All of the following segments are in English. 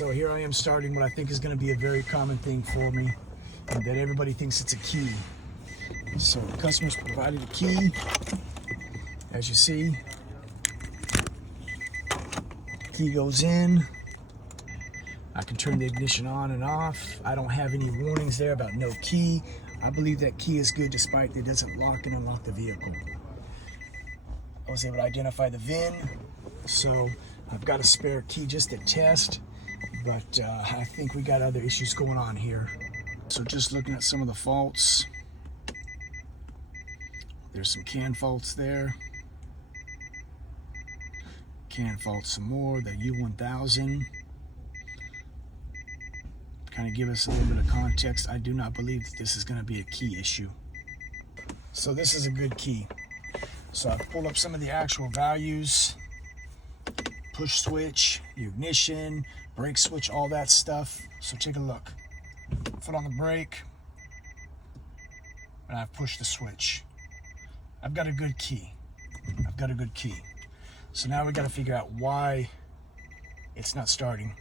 So here I am starting what I think is going to be a very common thing for me, and that everybody thinks it's a key. So the customer's provided a key, as you see. Key goes in. I can turn the ignition on and off. I don't have any warnings there about no key. I believe that key is good despite that it doesn't lock and unlock the vehicle. I was able to identify the VIN, so I've got a spare key just to test, but I think we got other issues going on here. So just looking at some of the faults, there's some can faults there. Can faults some more, the U1000. Kind of give us a little bit of context. I do not believe that this is going to be a key issue. So this is a good key. So I've pulled up some of the actual values. Push switch, ignition, brake switch, all that stuff. So take a look. Foot on the brake, and I've pushed the switch. I've got a good key. I've got a good key. So now we got to figure out why it's not starting.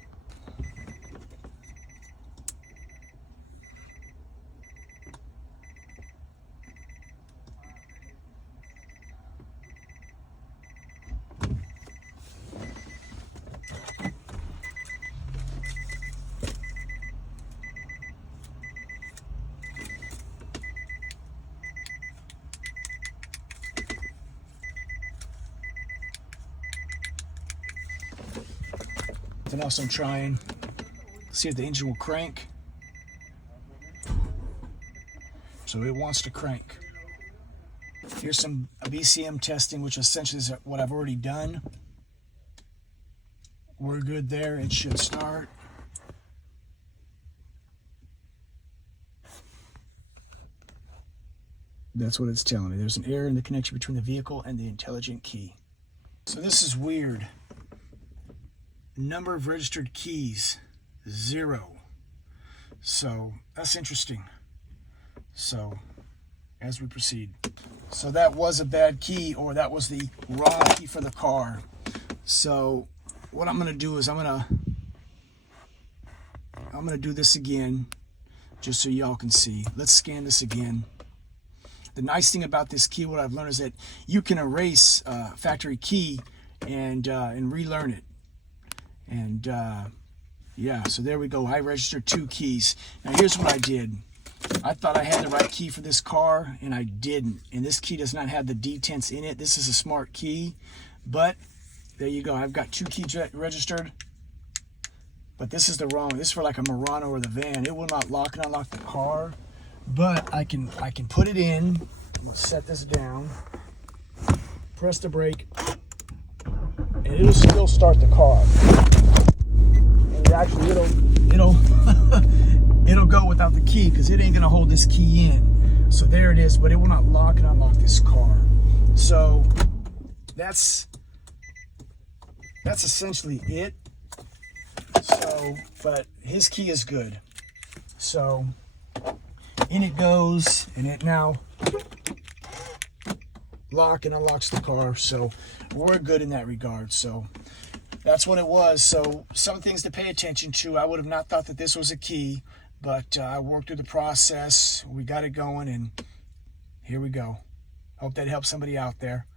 Something else I'm trying. See if the engine will crank. So it wants to crank. Here's some BCM testing, which essentially is what I've already done. We're good there. It should start. That's what it's telling me. There's an error in the connection between the vehicle and the intelligent key. So this is weird. Number of registered keys, 0. So that's interesting. So as we proceed. So that was a bad key, or that was the wrong key for the car. So what I'm going to do is I'm going to do this again just so y'all can see. Let's scan this again. The nice thing about this key, what I've learned, is that you can erase factory key and relearn it. And yeah, so there we go. I registered 2 keys. Now here's what I did. I thought I had the right key for this car, and I didn't. And this key does not have the detents in it. This is a smart key, but there you go. I've got 2 keys registered, but this is the wrong. This is for like a Murano or the van. It will not lock and unlock the car, but I can put it in. I'm gonna set this down, press the brake, and it'll still start the car. And actually it'll go without the key because it ain't gonna hold this key in. So there it is, but it will not lock and unlock this car. So that's essentially it. So, but his key is good. So in it goes, and it now lock and unlocks the car. So we're good in that regard. So that's what it was. So some things to pay attention to. I would have not thought that this was a key, but I worked through the process. We got it going, and here we go. Hope that helps somebody out there.